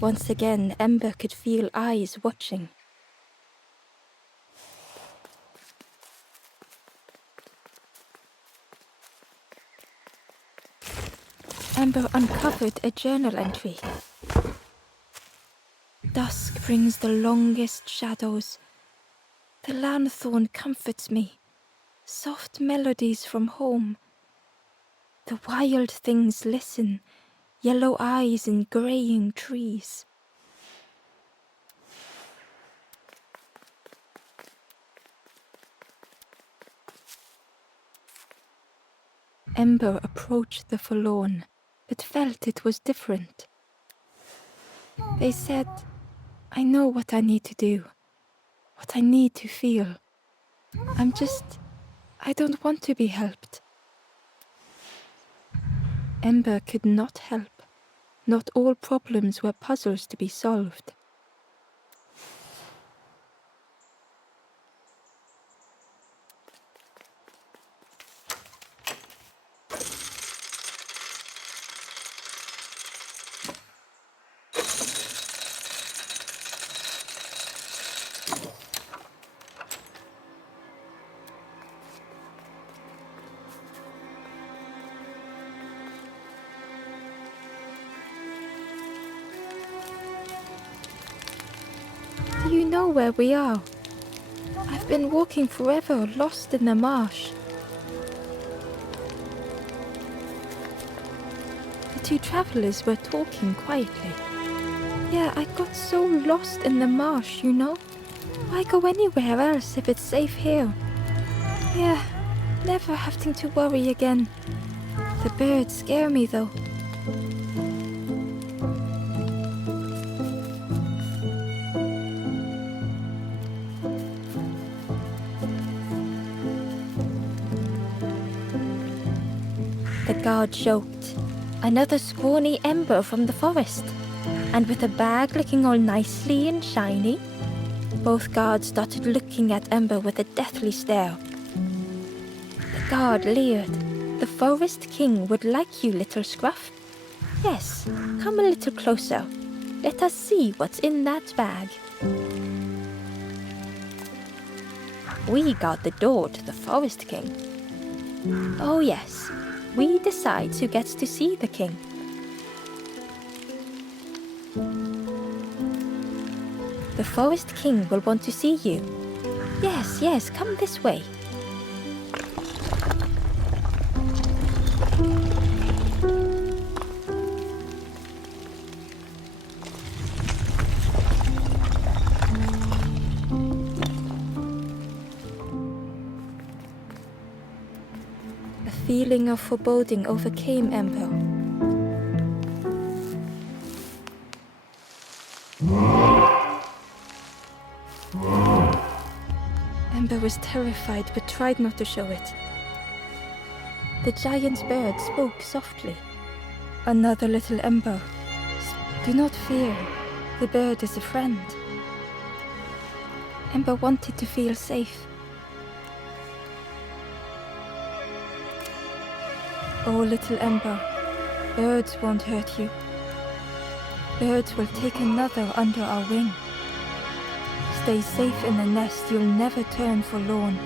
Once again, Ember could feel eyes watching. Ember uncovered a journal entry. Dusk brings the longest shadows. The lanthorn comforts me. Soft melodies from home. The wild things listen, yellow eyes in greying trees. Ember approached the forlorn, but felt it was different. They said, I know what I need to do, what I need to feel. I don't want to be helped. Ember could not help. Not all problems were puzzles to be solved. You know where we are. I've been walking forever, lost in the marsh. The two travelers were talking quietly. Yeah, I got so lost in the marsh, you know? Why go anywhere else if it's safe here? Yeah, never having to worry again. The birds scare me though. The guard joked. Another scrawny Ember from the forest. And with a bag looking all nicely and shiny. Both guards started looking at Ember with a deathly stare. The guard leered. The forest king would like you, little scruff. Yes, come a little closer. Let us see what's in that bag. We guard the door to the forest king. Oh yes, we decide who gets to see the king. The forest king will want to see you. Yes, come this way. A feeling of foreboding overcame Ember. Ember was terrified but tried not to show it. The giant bird spoke softly. Another little Ember. Do not fear. The bird is a friend. Ember wanted to feel safe. Oh, little Ember, birds won't hurt you. Birds will take another under our wing. Stay safe in the nest, you'll never turn forlorn.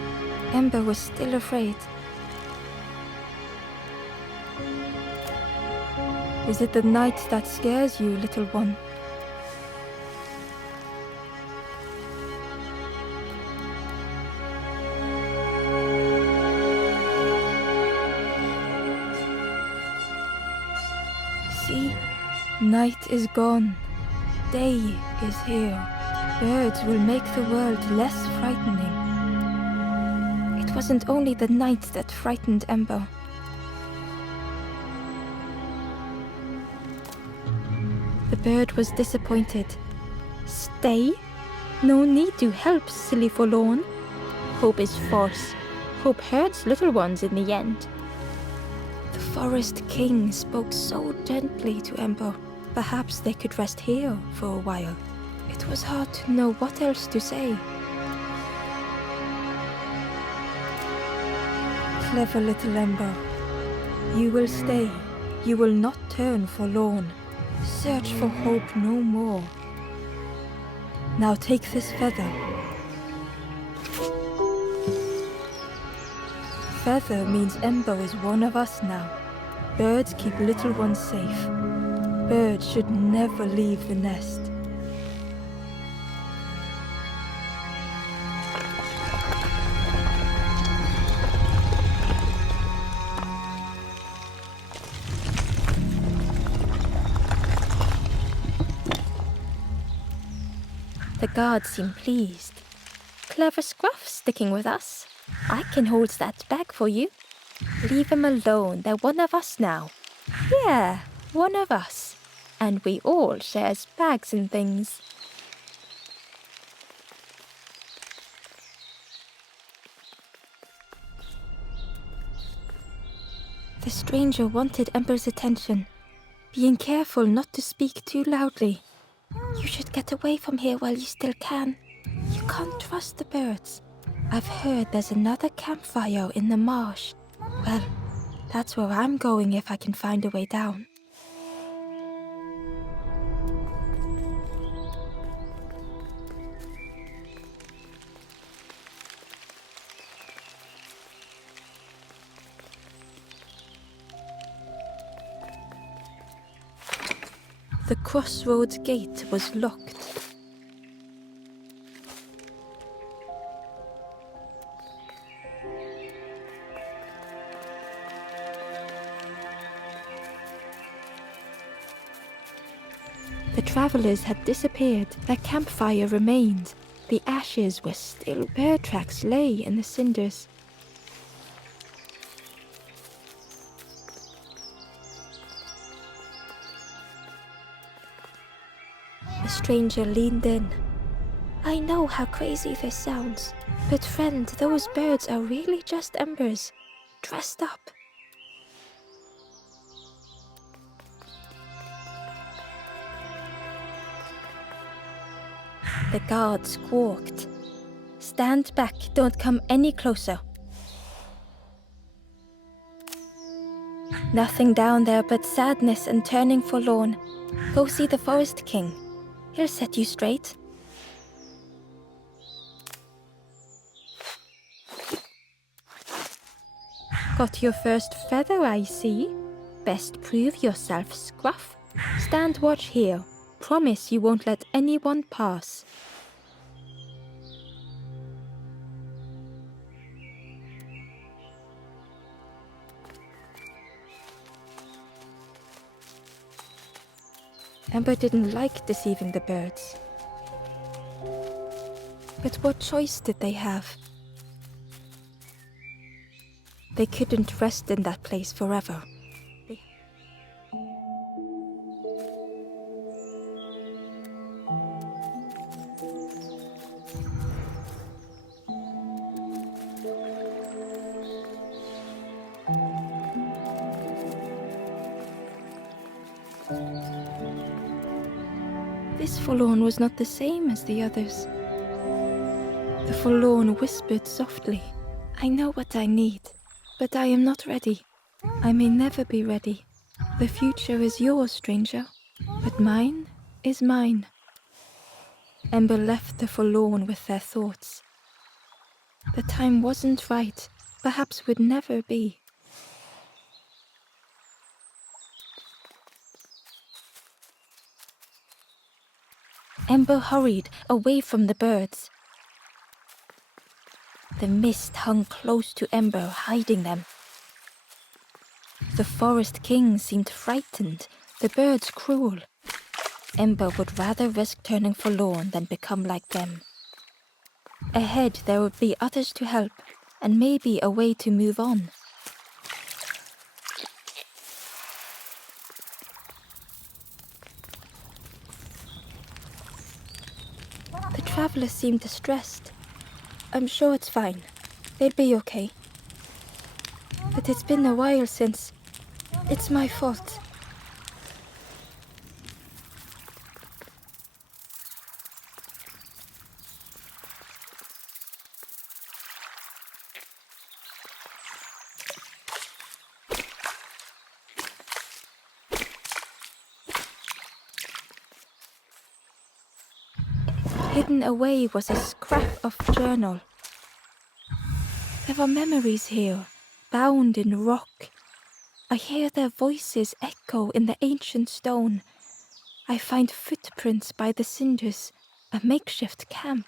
Ember was still afraid. Is it the night that scares you, little one? See, night is gone. Day is here. Birds will make the world less frightening. It wasn't only the night that frightened Ember. The bird was disappointed. Stay? No need to help, silly forlorn. Hope is false. Hope hurts little ones in the end. The forest king spoke so gently to Ember. Perhaps they could rest here for a while. It was hard to know what else to say. Clever little Ember. You will stay. You will not turn forlorn. Search for hope no more. Now take this feather. Feather means Ember is one of us now. Birds keep little ones safe. Birds should never leave the nest. The guards seem pleased. Clever Scruff sticking with us. I can hold that bag for you. Leave him alone, they're one of us now. Yeah, one of us. And we all shares bags and things. The stranger wanted Ember's attention, being careful not to speak too loudly. You should get away from here while you still can. You can't trust the birds. I've heard there's another campfire in the marsh. Well, that's where I'm going if I can find a way down. The crossroads gate was locked. The travelers had disappeared. Their campfire remained. The ashes were still. Bear tracks lay in the cinders. The stranger leaned in. I know how crazy this sounds, but friend, those birds are really just embers, dressed up. The guard squawked. Stand back, don't come any closer. Nothing down there but sadness and turning forlorn. Go see the Forest King. He'll set you straight. Got your first feather, I see. Best prove yourself, Scruff. Stand watch here. Promise you won't let anyone pass. Ember didn't like deceiving the birds. But what choice did they have? They couldn't rest in that place forever. This forlorn was not the same as the others. The forlorn whispered softly, I know what I need, but I am not ready. I may never be ready. The future is yours, stranger, but mine is mine. Ember left the forlorn with their thoughts. The time wasn't right, perhaps would never be. Ember hurried away from the birds. The mist hung close to Ember, hiding them. The Forest King seemed frightened, the birds cruel. Ember would rather risk turning forlorn than become like them. Ahead there would be others to help, and maybe a way to move on. The travelers seemed distressed. I'm sure it's fine. They'll be okay. But it's been a while since. It's my fault. Hidden away was a scrap of journal. There were memories here, bound in rock. I hear their voices echo in the ancient stone. I find footprints by the cinders, a makeshift camp.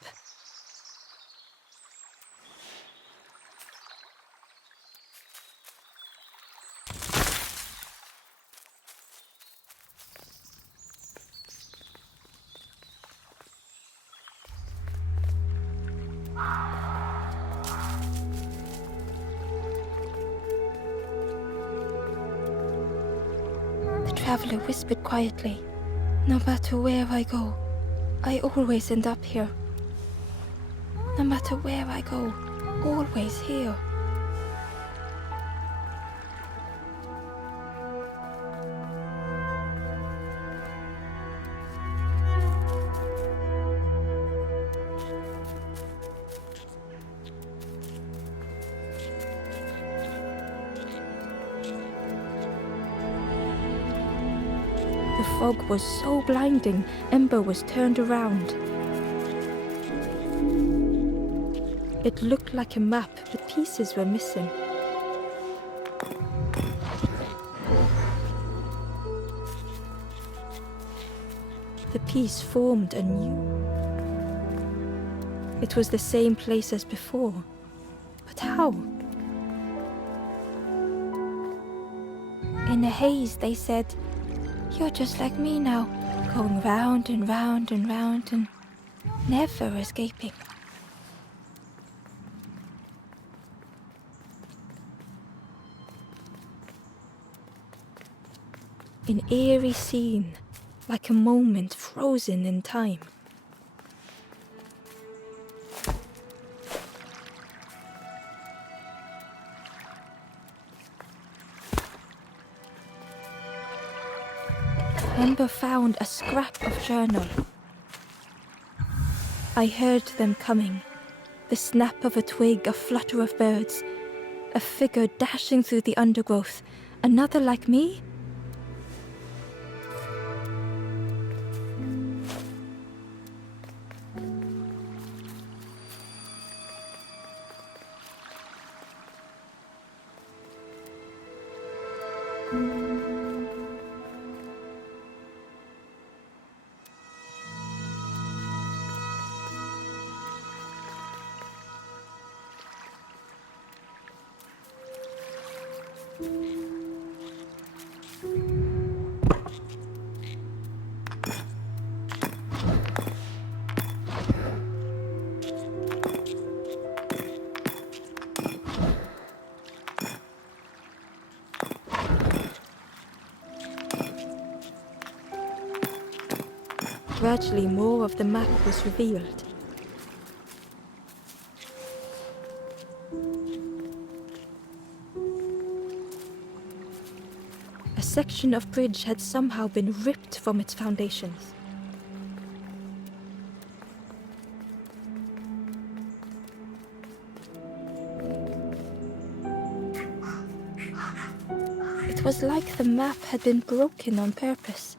The traveler whispered quietly, "No matter where I go, I always end up here. No matter where I go, always here." The fog was so blinding, Ember was turned around. It looked like a map, but pieces were missing. The piece formed anew. It was the same place as before. But how? In a haze, they said, "You're just like me now, going round and round and round and never escaping." An eerie scene, like a moment frozen in time. Ember found a scrap of journal. I heard them coming. The snap of a twig, a flutter of birds, a figure dashing through the undergrowth. Another like me? Gradually, more of the map was revealed. A section of bridge had somehow been ripped from its foundations. It was like the map had been broken on purpose.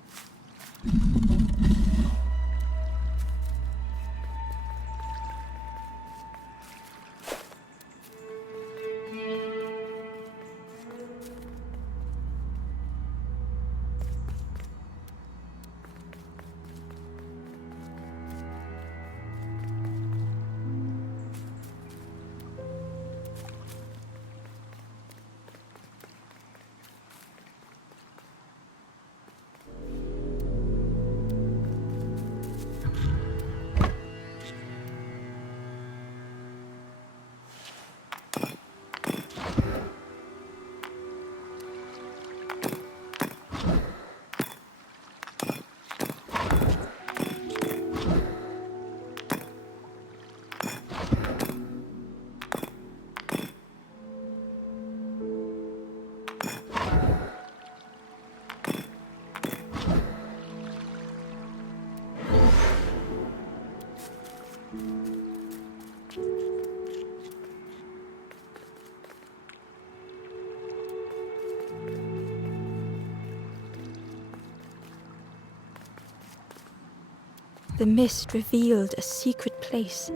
The mist revealed a secret place.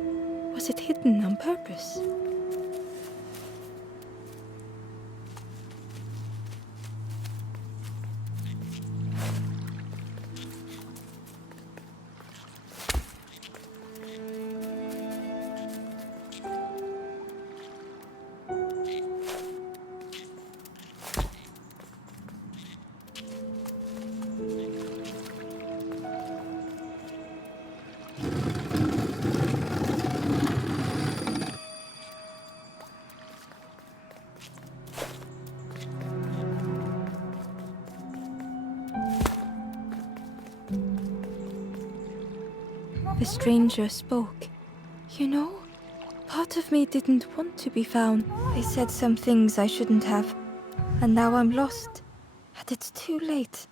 Was it hidden on purpose? The stranger spoke. You know, part of me didn't want to be found. I said some things I shouldn't have, and now I'm lost. And it's too late.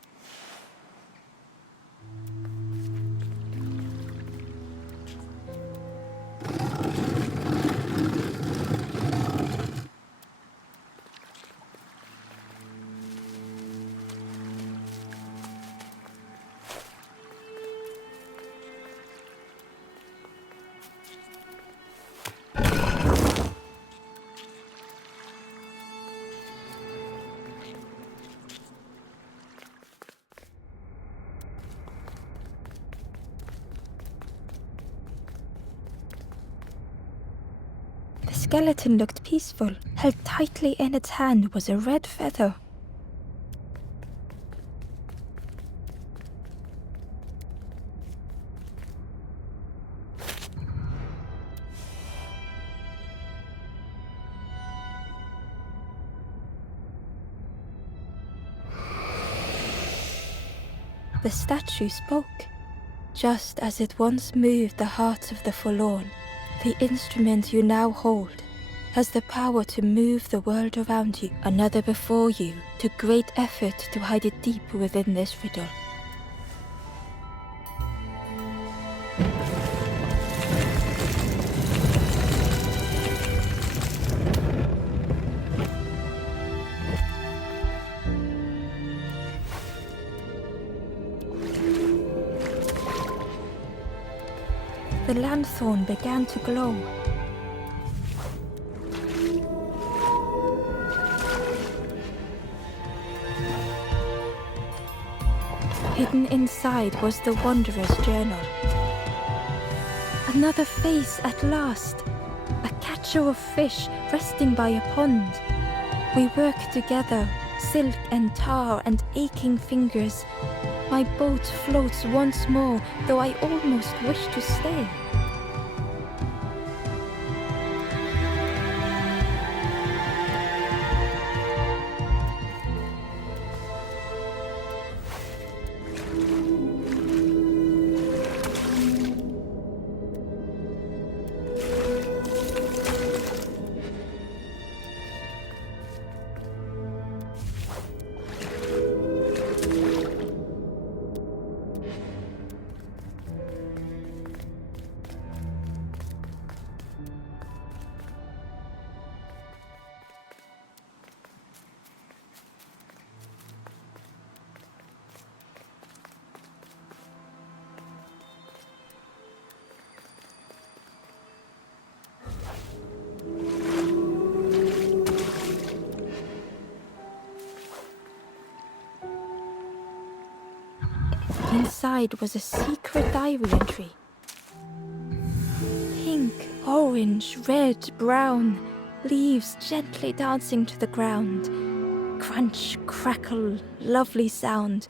The skeleton looked peaceful. Held tightly in its hand was a red feather. The statue spoke. Just as it once moved the hearts of the forlorn, the instrument you now hold has the power to move the world around you. Another before you took great effort to hide it deep within this riddle. The lanthorn began to glow. Hidden inside was the Wanderer's journal. Another face at last. A catcher of fish resting by a pond. We work together, silk and tar and aching fingers. My boat floats once more, though I almost wish to stay. Inside was a secret diary entry. Pink, orange, red, brown, leaves gently dancing to the ground. Crunch, crackle, lovely sound,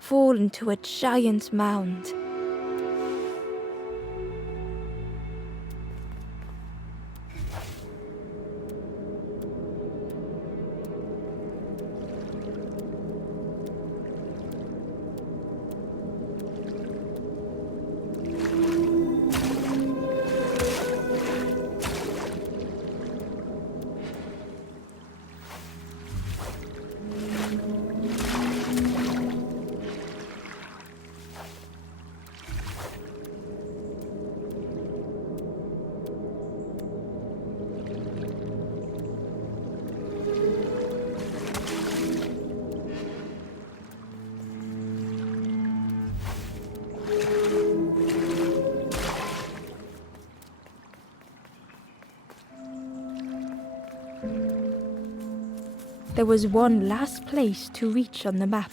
fall into a giant mound. There was one last place to reach on the map.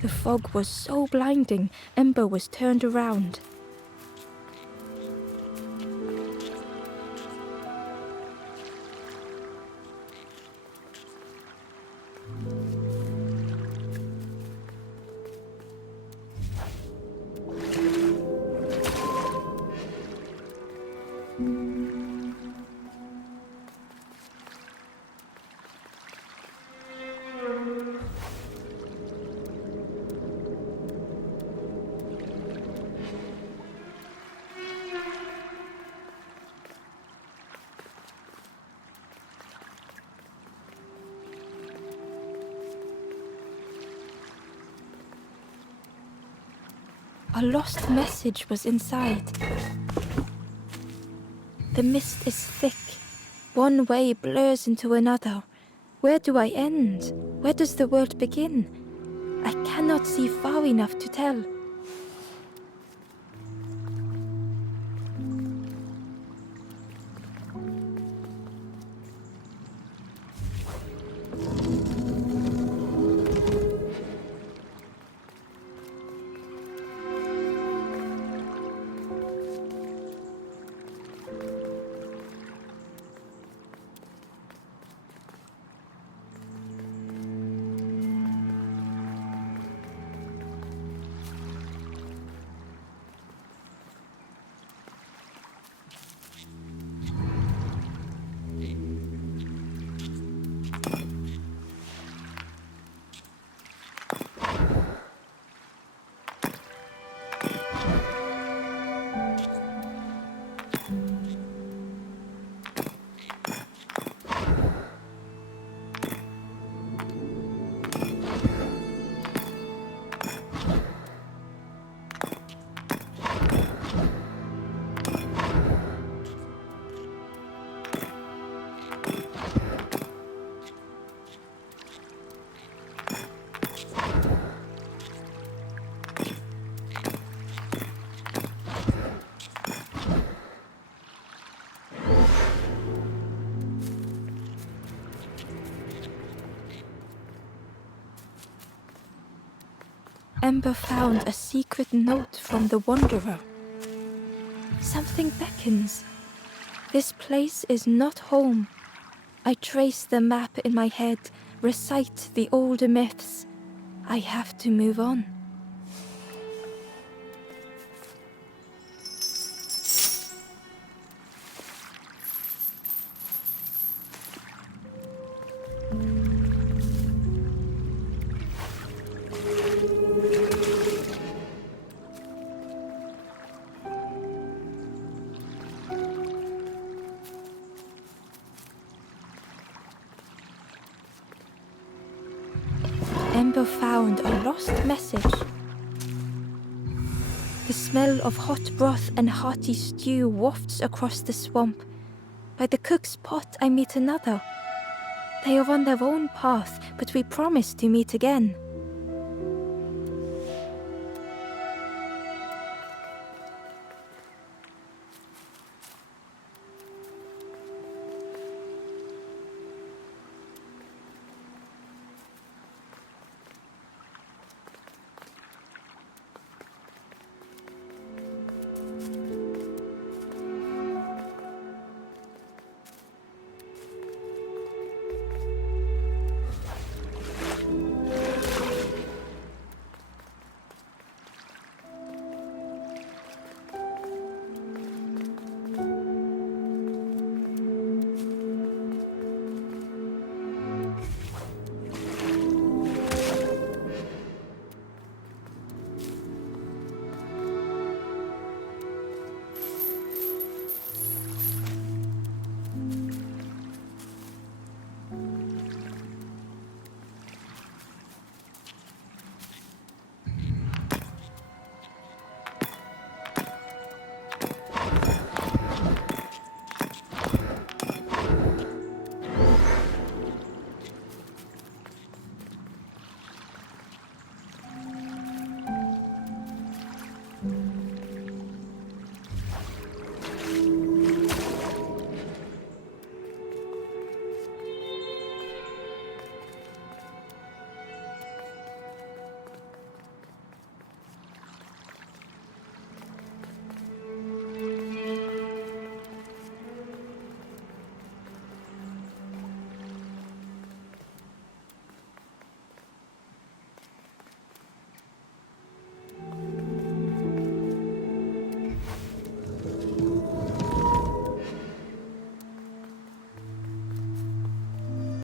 The fog was so blinding, Ember was turned around. A lost message was inside. The mist is thick. One way blurs into another. Where do I end? Where does the world begin? I cannot see far enough to tell. Ember found a secret note from the Wanderer. Something beckons. This place is not home. I trace the map in my head, recite the older myths. I have to move on. lost message. The smell of hot broth and hearty stew wafts across the swamp. By the cook's pot I meet another. They are on their own path, but we promise to meet again.